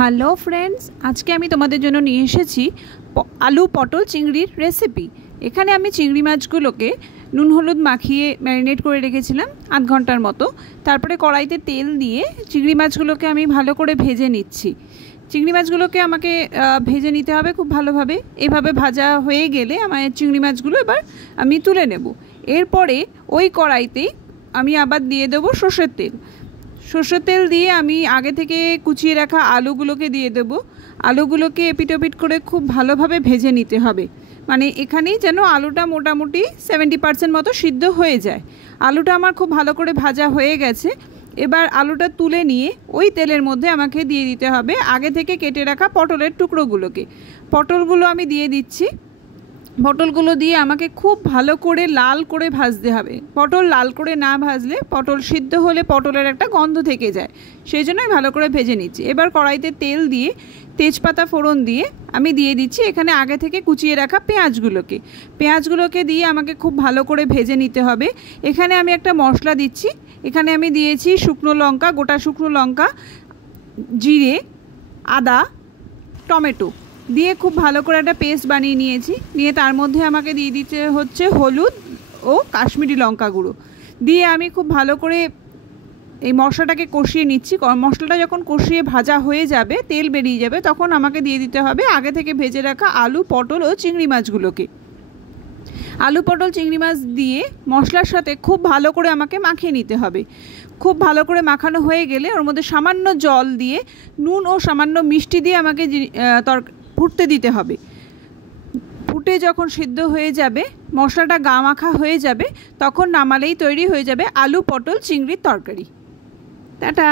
Hello friends, আজকে আমি তোমাদের জন্য নিয়ে এসেছি আলু পটল চিংড়ির রেসিপি। এখানে আমি চিংড়ি মাছগুলোকে নুন হলুদ মাখিয়ে ম্যারিনেট করে রেখেছিলাম আধ ঘন্টার মতো। তারপরে কড়াইতে তেল দিয়ে চিংড়ি মাছগুলোকে আমি ভালো করে ভেজে নিচ্ছি। চিংড়ি মাছগুলোকে আমাকে ভেজে নিতে হবে খুব ভালোভাবে। এভাবে ভাজা হয়ে গেলে আমার চিংড়ি মাছগুলো এবার আমি তুলে নেব। এরপরে ওই কড়াইতেই আমি আবার দিয়ে দেবো সর্ষের তেল। সর্ষের তেল দিয়ে আমি আগে থেকে কুচিয়ে রাখা আলুগুলোকে দিয়ে দেব। আলুগুলোকে এপিট ওপিট করে খুব ভালোভাবে ভেজে নিতে হবে, মানে এখানেই যেন আলুটা মোটামুটি 70% মতো সিদ্ধ হয়ে যায়। আলুটা আমার খুব ভালো করে ভাজা হয়ে গেছে। এবার আলুটা তুলে নিয়ে ওই তেলের মধ্যে আমাকে দিয়ে দিতে হবে আগে থেকে কেটে রাখা পটলের টুকরোগুলোকে। পটলগুলো আমি দিয়ে দিচ্ছি। পটলগুলো দিয়ে আমাকে খুব ভালো করে লাল করে ভাজতে হবে। পটল লাল করে না ভাজলে পটল সিদ্ধ হলে পটলের একটা গন্ধ থেকে যায়, সেই জন্যই ভালো করে ভেজে নিচ্ছি। এবার কড়াইতে তেল দিয়ে তেজপাতা ফোড়ন দিয়ে আমি দিয়ে দিচ্ছি এখানে আগে থেকে কুচিয়ে রাখা পেঁয়াজগুলোকে দিয়ে আমাকে খুব ভালো করে ভেজে নিতে হবে। এখানে আমি একটা মশলা দিচ্ছি। এখানে আমি দিয়েছি শুকনো লঙ্কা, গোটা শুকনো লঙ্কা, জিরে, আদা, টমেটো দিয়ে খুব ভালো করে একটা পেস্ট বানিয়ে নিয়েছি। নিয়ে তার মধ্যে আমাকে দিয়ে দিতে হচ্ছে হলুদ ও কাশ্মীরি লঙ্কা গুঁড়ো দিয়ে আমি খুব ভালো করে এই মশলাটাকে কষিয়ে নিচ্ছি। মশলাটা যখন কষিয়ে ভাজা হয়ে যাবে, তেল বেরিয়ে যাবে, তখন আমাকে দিয়ে দিতে হবে আগে থেকে ভেজে রাখা আলু পটল ও চিংড়ি মাছগুলোকে। আলু পটল চিংড়ি মাছ দিয়ে মশলার সাথে খুব ভালো করে আমাকে মাখিয়ে নিতে হবে। খুব ভালো করে মাখানো হয়ে গেলে ওর মধ্যে সামান্য জল দিয়ে নুন ও সামান্য মিষ্টি দিয়ে আমাকে ফুটতে দিতে হবে। ফুটে যখন সিদ্ধ হয়ে যাবে, মশলাটা গা মাখা হয়ে যাবে, তখন নামালেই তৈরি হয়ে যাবে আলু পটল চিংড়ির তরকারি। টাটা।